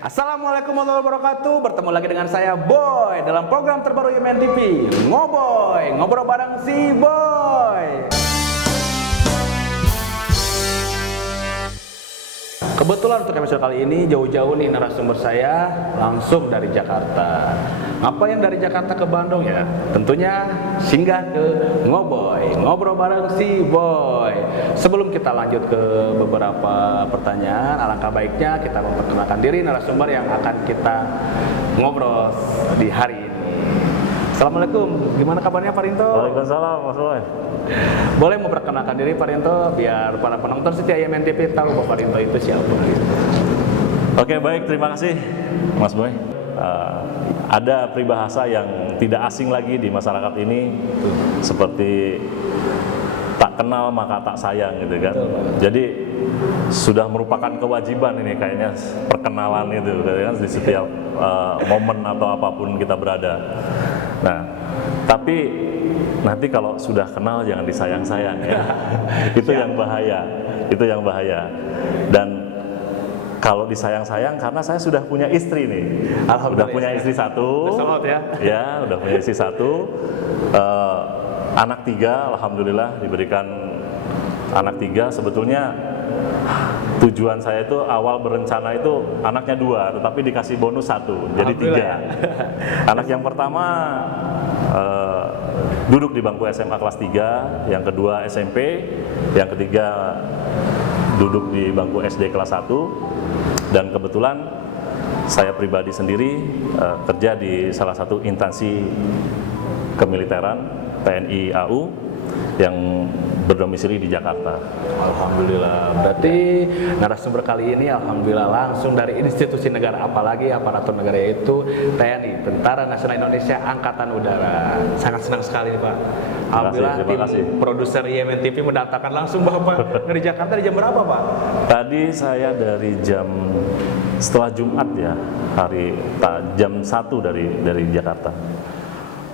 Assalamualaikum warahmatullahi wabarakatuh. Bertemu lagi dengan saya Boy dalam program terbaru YMN TV, Ngoboy, ngobrol bareng si Boy. Kebetulan untuk episode kali ini jauh-jauh nih narasumber saya langsung dari Jakarta. Ngapain dari Jakarta ke Bandung ya? Tentunya singgah ke Ngoboy, ngobrol bareng si Boy. Sebelum kita lanjut ke beberapa pertanyaan, alangkah baiknya kita memperkenalkan diri narasumber yang akan kita ngobrol di hari ini. Assalamualaikum, gimana kabarnya Pak Rinto? Waalaikumsalam, Mas Boy. Boleh memperkenalkan diri Pak Rinto biar para penonton setia YMN TV tahu bahwa Pak Rinto itu siapa? Oke, baik, terima kasih Mas Boy. Ada peribahasa yang tidak asing lagi di masyarakat ini, seperti tak kenal maka tak sayang gitu kan. Jadi sudah merupakan kewajiban ini kayaknya perkenalan itu kan di setiap momen atau apapun kita berada. Nah, tapi nanti kalau sudah kenal jangan disayang-sayang ya. Itu yang bahaya. Itu yang bahaya. Dan kalau disayang-sayang karena saya sudah punya istri nih. Udah punya istri satu. Salot ya. Ya, udah punya istri satu. Anak tiga, alhamdulillah diberikan anak tiga. Sebetulnya tujuan saya itu awal berencana itu anaknya dua, tetapi dikasih bonus satu, jadi tiga. Anak yang pertama duduk di bangku SMA kelas 3, yang kedua SMP, yang ketiga duduk di bangku SD kelas 1, dan kebetulan saya pribadi sendiri kerja di salah satu instansi kemiliteran TNI AU yang berdomisili di Jakarta. Alhamdulillah. Berarti narasumber kali ini alhamdulillah langsung dari institusi negara, apalagi aparatur negara, yaitu TNI, Tentara Nasional Indonesia Angkatan Udara. Sangat senang sekali Pak. Alhamdulillah tim produser YMN TV mendatangkan langsung Bapak dari Jakarta di jam berapa Pak? Tadi saya dari jam setelah Jumat ya, jam 1 dari Jakarta.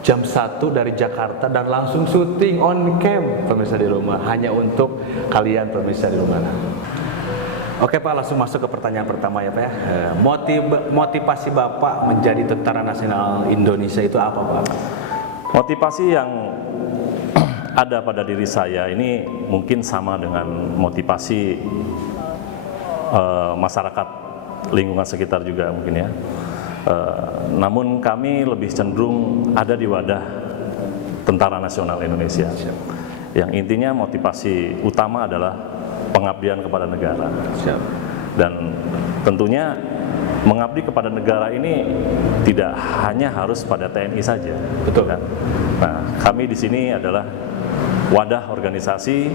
Jam 1 dari Jakarta dan langsung syuting on cam pemirsa di rumah, hanya untuk kalian pemirsa di rumah. Oke Pak, langsung masuk ke pertanyaan pertama ya Pak ya. Motivasi Bapak menjadi Tentara Nasional Indonesia itu apa Pak? Motivasi yang ada pada diri saya ini mungkin sama dengan motivasi masyarakat lingkungan sekitar juga mungkin ya. Namun kami lebih cenderung ada di wadah Tentara Nasional Indonesia, yang intinya motivasi utama adalah pengabdian kepada negara. Dan tentunya mengabdi kepada negara ini tidak hanya harus pada TNI saja, betul kan? Nah, kami di sini adalah wadah organisasi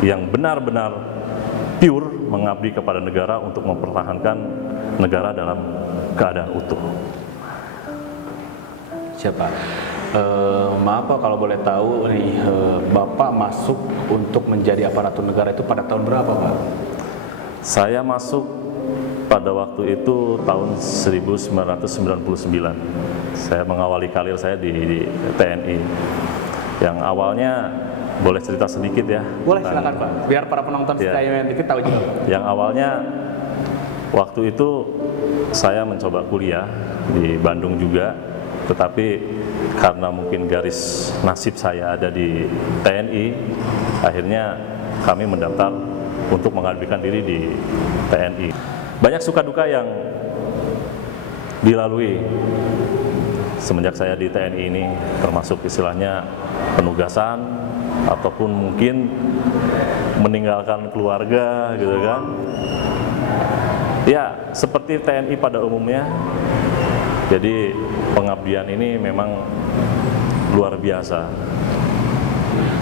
yang benar-benar pure mengabdi kepada negara untuk mempertahankan negara dalam keadaan utuh. Siapa? Maaf Pak, kalau boleh tahu nih, Bapak masuk untuk menjadi aparatur negara itu pada tahun berapa Pak? Saya masuk pada waktu itu tahun 1999. Saya mengawali karir saya di TNI. Yang awalnya, boleh cerita sedikit ya? Boleh, silakan Pak, biar para penonton setia YMN TV tahu juga. Yang awalnya waktu itu saya mencoba kuliah di Bandung juga, tetapi karena mungkin garis nasib saya ada di TNI, akhirnya kami mendaftar untuk mengabdikan diri di TNI. Banyak suka duka yang dilalui semenjak saya di TNI ini, termasuk istilahnya penugasan ataupun mungkin meninggalkan keluarga gitu kan. Ya, seperti TNI pada umumnya. Jadi pengabdian ini memang luar biasa.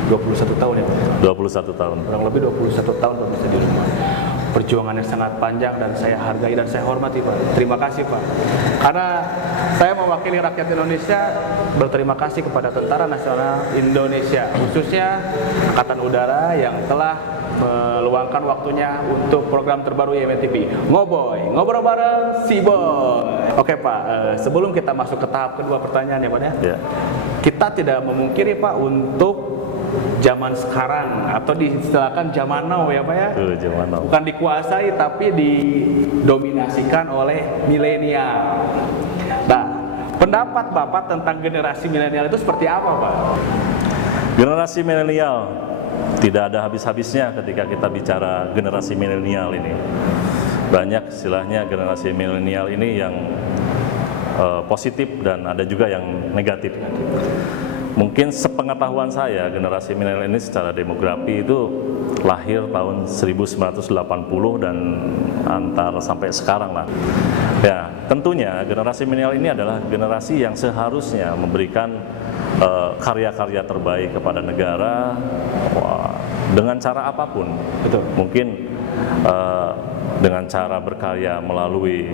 21 tahun ya Pak? 21 tahun. Kurang lebih 21 tahun pemirsa di rumah. Perjuangannya sangat panjang dan saya hargai dan saya hormati Pak. Terima kasih Pak. Karena saya mewakili rakyat Indonesia berterima kasih kepada Tentara Nasional Indonesia, khususnya Angkatan Udara yang telah meluangkan waktunya untuk program terbaru YMN TV, Ngoboy, ngobrol bareng si Boy. Oke Pak, sebelum kita masuk ke tahap kedua pertanyaan ya Pak ya, kita tidak memungkiri Pak untuk zaman sekarang atau diistilahkan zaman now ya Pak ya. Zaman now. Bukan dikuasai tapi didominasikan oleh milenial. Nah, pendapat Bapak tentang generasi milenial itu seperti apa Pak? Generasi milenial tidak ada habis-habisnya ketika kita bicara generasi milenial ini. Banyak istilahnya generasi milenial ini yang positif dan ada juga yang negatif. Mungkin sepengetahuan saya, generasi milenial ini secara demografi itu lahir tahun 1980 dan antar sampai sekarang lah. Ya, tentunya generasi milenial ini adalah generasi yang seharusnya memberikan karya-karya terbaik kepada negara dengan cara apapun. Betul. Mungkin dengan cara berkarya melalui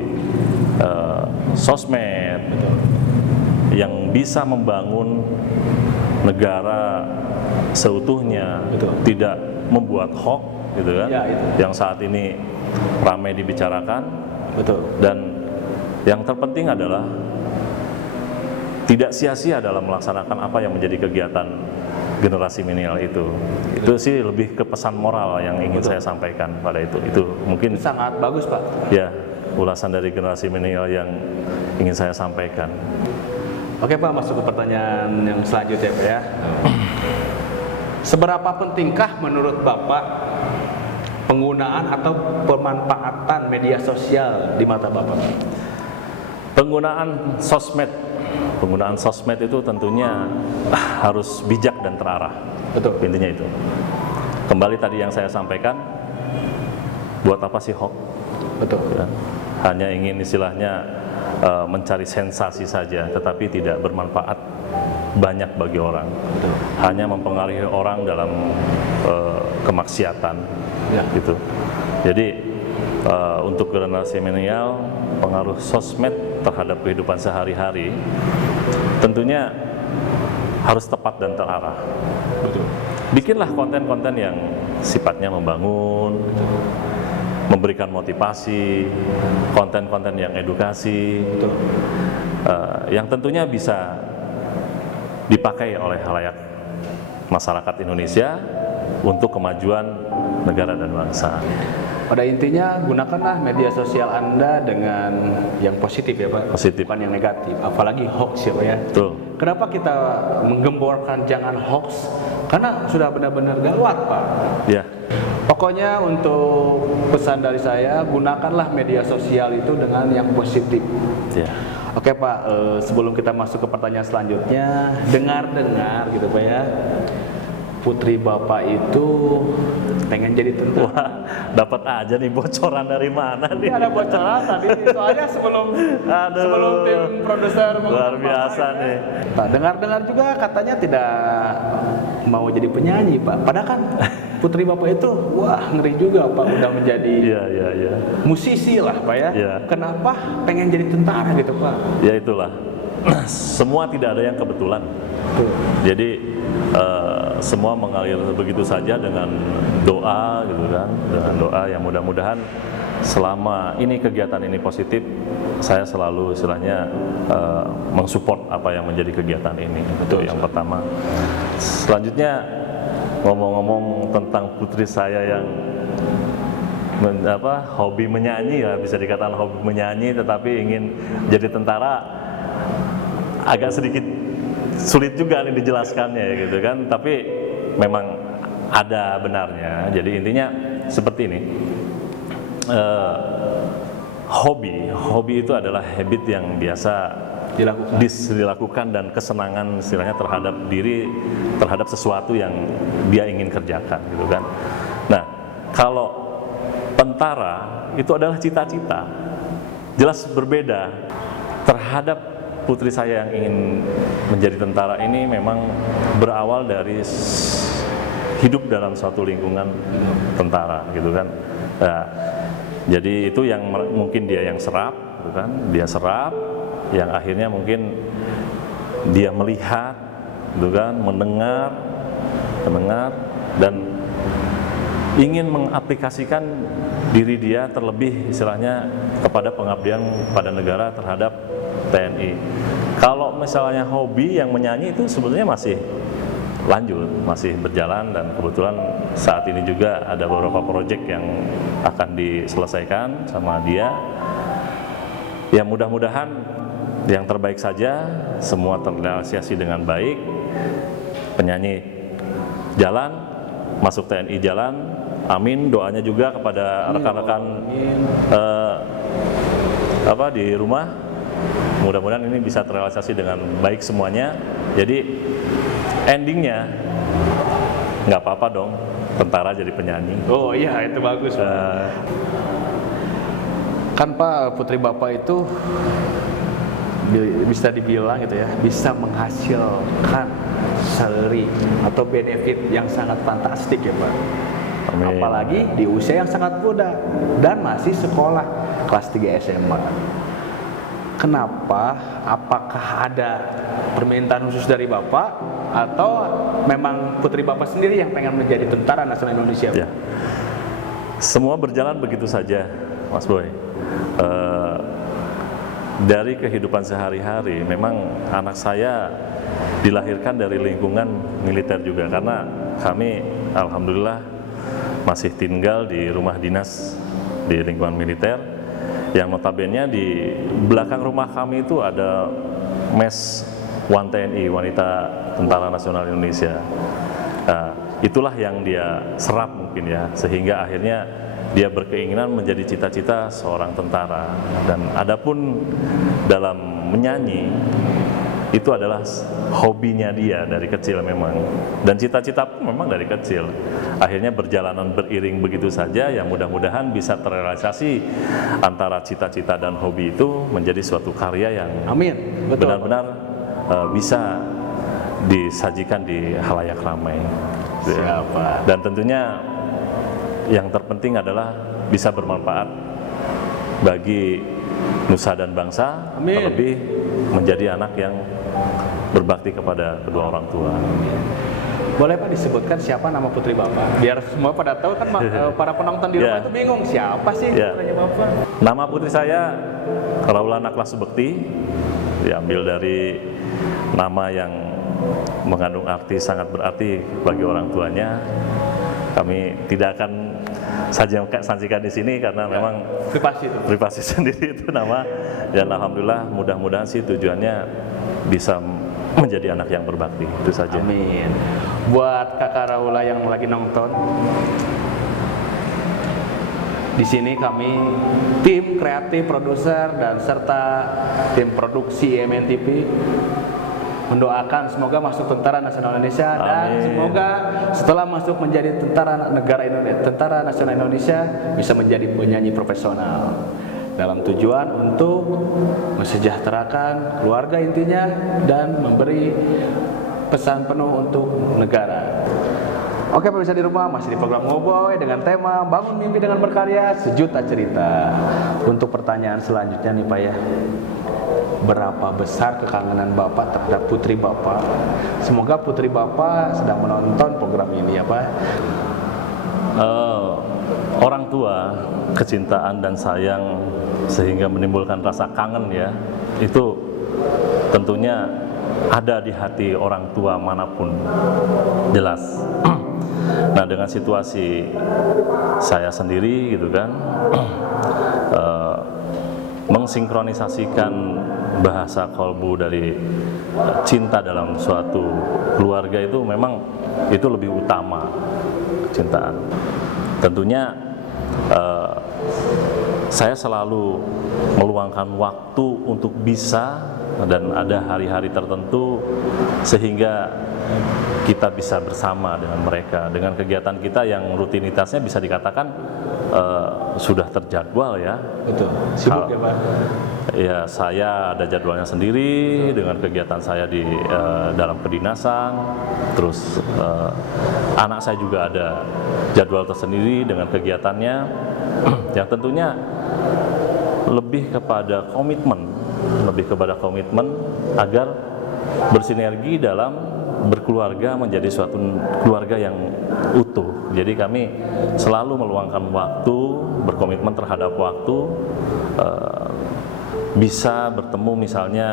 sosmed. Betul. Yang bisa membangun negara seutuhnya, Betul. tidak membuat hoax, gitu kan? Ya, itu. Yang saat ini ramai dibicarakan. Betul. Dan yang terpenting adalah tidak sia-sia dalam melaksanakan apa yang menjadi kegiatan generasi milenial itu. Itu sih lebih ke pesan moral yang ingin saya sampaikan pada itu. Itu mungkin Sangat bagus Pak. ya ulasan dari generasi milenial yang ingin saya sampaikan. Oke Pak, masuk ke pertanyaan yang selanjutnya Pak ya. Seberapa pentingkah menurut Bapak penggunaan atau pemanfaatan media sosial di mata Bapak? Penggunaan sosmed itu tentunya harus bijak dan terarah. Betul. Intinya itu. Kembali tadi yang saya sampaikan, buat apa sih hoax? Betul. Ya, hanya ingin istilahnya mencari sensasi saja, tetapi tidak bermanfaat banyak bagi orang. Betul. Hanya mempengaruhi orang dalam kemaksiatan, Ya. gitu. Jadi untuk generasi milenial, pengaruh sosmed terhadap kehidupan sehari-hari tentunya harus tepat dan terarah. Betul. Bikinlah konten-konten yang sifatnya membangun, memberikan motivasi, konten-konten yang edukasi, Betul. yang tentunya bisa dipakai oleh khalayak masyarakat Indonesia untuk kemajuan negara dan bangsa. Pada intinya gunakanlah media sosial Anda dengan yang positif ya Pak, Positif. bukan yang negatif, apalagi hoax ya Pak ya. Betul. Kenapa kita menggemborkan jangan hoax? Karena sudah benar-benar gawat Pak. Ya, Pokoknya untuk pesan dari saya, gunakanlah media sosial itu dengan yang positif. ya. Oke Pak, sebelum kita masuk ke pertanyaan selanjutnya, dengar-dengar gitu Pak ya, putri Bapak itu pengen jadi tentara. Wah, dapat aja nih bocoran dari mana Ini nih? ada bocoran tadi, soalnya sebelum tim produser luar mengundang biasa Bapak, ya. nih. Nah, dengar-dengar juga katanya tidak mau jadi penyanyi Pak. Padahal kan putri Bapak itu, wah ngeri juga Pak, udah menjadi Iya. musisi lah Pak ya. Iya. Kenapa pengen jadi tentara gitu Pak? Ya itulah. Semua tidak ada yang kebetulan. Tuh. Jadi semua mengalir begitu saja dengan doa gitu kan, dengan doa yang mudah-mudahan selama ini kegiatan ini positif, saya selalu istilahnya mensupport apa yang menjadi kegiatan ini. Itu yang pertama. Selanjutnya ngomong-ngomong tentang putri saya yang hobi menyanyi ya, bisa dikatakan hobi menyanyi, tetapi ingin jadi tentara, agak sedikit sulit juga nih dijelaskannya ya gitu kan, tapi memang ada benarnya. Jadi intinya seperti ini, hobi itu adalah habit yang biasa dilakukan dan kesenangan istilahnya terhadap diri, terhadap sesuatu yang dia ingin kerjakan gitu kan. Nah, kalau tentara itu adalah cita-cita, jelas berbeda. Terhadap putri saya yang ingin menjadi tentara ini memang berawal dari hidup dalam suatu lingkungan tentara gitu kan. Nah, jadi itu yang mungkin dia yang serap gitu kan, dia serap, yang akhirnya mungkin dia melihat gitu kan, mendengar dan ingin mengaplikasikan diri dia terlebih istilahnya kepada pengabdian pada negara terhadap TNI. Kalau misalnya hobi yang menyanyi itu sebenarnya lanjut, masih berjalan, dan kebetulan saat ini juga ada beberapa proyek yang akan diselesaikan sama dia. Ya mudah-mudahan yang terbaik saja, semua terrealisasi dengan baik. Penyanyi jalan, masuk TNI jalan, amin. Doanya juga kepada rekan-rekan di rumah, mudah-mudahan ini bisa terrealisasi dengan baik semuanya. Jadi endingnya nggak apa-apa dong tentara jadi penyanyi. Oh iya, itu bagus. Kan Pak, putri Bapak itu bisa dibilang gitu ya, bisa menghasilkan salary atau benefit yang sangat fantastik ya Pak. Amin. Apalagi di usia yang sangat muda dan masih sekolah kelas 3 SMA. Kenapa? Apakah ada permintaan khusus dari Bapak atau memang putri Bapak sendiri yang pengen menjadi tentara nasional Indonesia? Ya. Semua berjalan begitu saja, Mas Boy. Dari kehidupan sehari-hari, memang anak saya dilahirkan dari lingkungan militer juga, karena kami alhamdulillah masih tinggal di rumah dinas di lingkungan militer, yang notabene di belakang rumah kami itu ada mes Wan TNI, Wanita Tentara Nasional Indonesia. Nah, itulah yang dia serap mungkin ya, sehingga akhirnya dia berkeinginan menjadi cita-cita seorang tentara. Dan adapun dalam menyanyi, itu adalah hobinya dia dari kecil memang, dan cita-cita pun memang dari kecil. Akhirnya berjalanan beriring begitu saja, yang mudah-mudahan bisa terrealisasi antara cita-cita dan hobi itu menjadi suatu karya yang Amin. Betul. benar-benar bisa disajikan di halayak ramai. Siapa? Dan tentunya yang terpenting adalah bisa bermanfaat bagi nusa dan bangsa, Amin. terlebih menjadi anak yang berbakti kepada kedua orang tua. Boleh Pak disebutkan siapa nama putri Bapak? Biar semua pada tahu kan para penonton di rumah Ya. itu bingung siapa sih Ya. putrinya Bapak? Nama putri saya Raulana Klasubekti, diambil dari nama yang mengandung arti sangat berarti bagi orang tuanya. Kami tidak akan sajikan di sini karena memang Privasi itu. privasi sendiri itu nama, dan alhamdulillah mudah-mudahan sih tujuannya bisa menjadi anak yang berbakti, itu saja. Amin. Buat Kakak Raula yang lagi nonton, di sini kami tim kreatif, produser dan serta tim produksi MNTV mendoakan semoga masuk Tentara Nasional Indonesia. Dan Amin. semoga setelah masuk menjadi tentara negara Indonesia, Tentara Nasional Indonesia, bisa menjadi penyanyi profesional dalam tujuan untuk mensejahterakan keluarga intinya dan memberi pesan penuh untuk negara. Oke pemirsa di rumah, masih di program Ngoboy dengan tema Bangun Mimpi dengan Berkarya Sejuta Cerita. Untuk pertanyaan selanjutnya nih Pak ya, berapa besar kekangenan Bapak terhadap putri Bapak? Semoga putri Bapak sedang menonton program ini ya Pak. Orang tua, kecintaan dan sayang sehingga menimbulkan rasa kangen ya, itu tentunya ada di hati orang tua manapun, jelas. Nah, dengan situasi saya sendiri gitu kan, mengsinkronisasikan bahasa kolbu dari cinta dalam suatu keluarga itu memang itu lebih utama, kecintaan. Tentunya saya selalu meluangkan waktu untuk bisa, dan ada hari-hari tertentu sehingga kita bisa bersama dengan mereka, dengan kegiatan kita yang rutinitasnya bisa dikatakan sudah terjadwal ya. Betul. Sibuk ya Pak. Ya, saya ada jadwalnya sendiri dengan kegiatan saya di dalam kedinasan. Terus anak saya juga ada jadwal tersendiri dengan kegiatannya, yang tentunya lebih kepada komitmen agar bersinergi dalam berkeluarga menjadi suatu keluarga yang utuh. Jadi kami selalu meluangkan waktu, berkomitmen terhadap waktu, bisa bertemu misalnya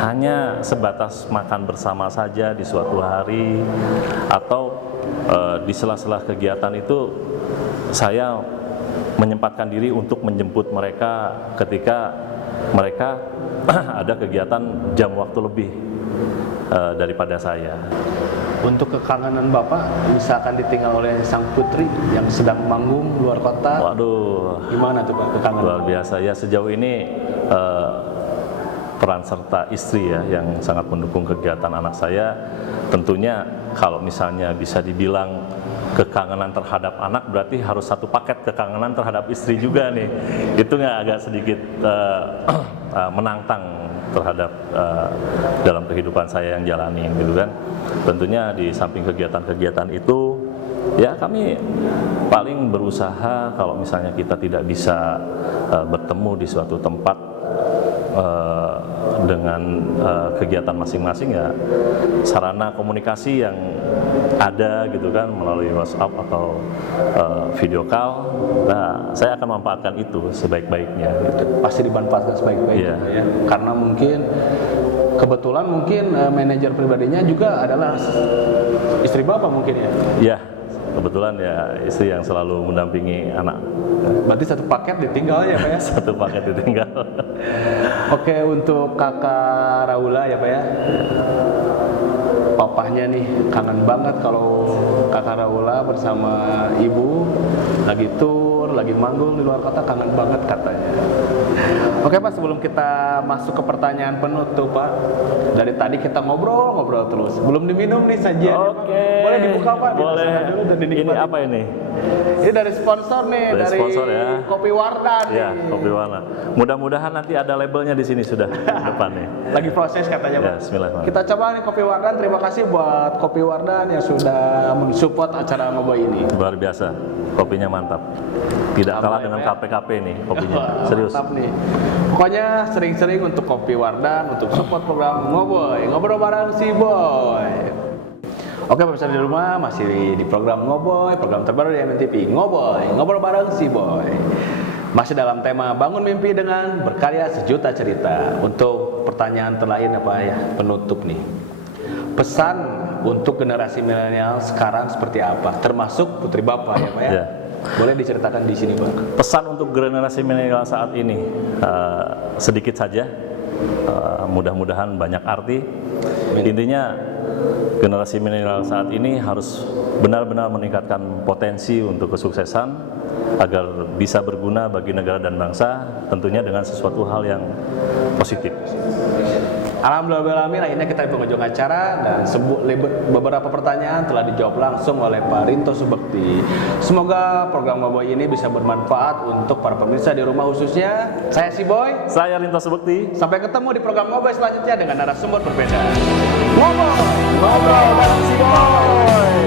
hanya sebatas makan bersama saja di suatu hari, atau di sela-sela kegiatan itu saya menyempatkan diri untuk menjemput mereka ketika mereka ada kegiatan jam waktu lebih daripada saya. Untuk kekangenan Bapak misalkan ditinggal oleh sang putri yang sedang manggung luar kota, Waduh, gimana tuh Pak kekangenan? luar biasa ya. Sejauh ini peran serta istri ya yang sangat mendukung kegiatan anak saya. Tentunya kalau misalnya bisa dibilang kekangenan terhadap anak, berarti harus satu paket kekangenan terhadap istri juga nih. Itu nggak agak sedikit menantang terhadap dalam kehidupan saya yang jalanin gitu kan. Tentunya di samping kegiatan-kegiatan itu ya kami paling berusaha kalau misalnya kita tidak bisa bertemu di suatu tempat dengan kegiatan masing-masing, ya sarana komunikasi yang ada gitu kan melalui WhatsApp atau video call. Nah, saya akan memanfaatkan itu sebaik-baiknya gitu. Pasti dimanfaatkan sebaik-baiknya Iya. ya. Karena kebetulan mungkin manajer pribadinya juga adalah istri Bapak mungkin ya. Ya, kebetulan ya istri yang selalu mendampingi anak. Berarti satu paket ditinggal ya Pak ya. Satu paket ditinggal. Oke, untuk Kakak Raula ya Pak ya. Papahnya nih kangen banget kalau Kakak Raula bersama ibu lagi tour, lagi manggung di luar kota, kangen banget katanya. Oke Pak, sebelum kita masuk ke pertanyaan penutup Pak, dari tadi kita ngobrol terus, belum diminum nih sajian. Oke. Boleh dibuka Pak? Boleh. Dulu dan Ini dinikmati. apa ini? Ini dari sponsor nih, Dari sponsor ya. Kopi Wardan nih. Ya, kopi warna. Mudah-mudahan nanti ada labelnya di sini sudah di depan nih. Lagi proses katanya Ya, Pak. bismillahirrahmanirrahim. Kita coba nih Kopi Wardan. Terima kasih buat Kopi Wardan yang sudah mensupport acara Ngoboy ini. Luar biasa, kopinya mantap. Tidak kalah ya, dengan Pak ya? KP-KP nih kopinya. Wah, Serius. Mantap nih. Pokoknya sering-sering untuk Kopi Wardan untuk support program Ngoboy, ngobrol bareng si Boy. Oke pemirsa di rumah, masih di program Ngoboy, program terbaru di MNTV Ngoboy, ngobrol bareng si Boy. Masih dalam tema bangun mimpi dengan berkarya sejuta cerita. Untuk pertanyaan terakhir apa ya, penutup nih. Pesan untuk generasi milenial sekarang seperti apa? Termasuk putri Bapak ya Pak ya? Ya. Boleh diceritakan di sini Pak? Pesan untuk generasi milenial saat ini sedikit saja, mudah-mudahan banyak arti. Intinya generasi milenial saat ini harus benar-benar meningkatkan potensi untuk kesuksesan agar bisa berguna bagi negara dan bangsa, tentunya dengan sesuatu hal yang positif. Alhamdulillah, akhirnya kita di penghujung acara dan beberapa pertanyaan telah dijawab langsung oleh Pak Rinto Subekti. Semoga program Ngoboy ini bisa bermanfaat untuk para pemirsa di rumah khususnya. Saya si Boy. Saya Rinto Subekti. Sampai ketemu di program Ngoboy selanjutnya dengan narasumber berbeda. Ngoboy, ngobrol bareng si Boy.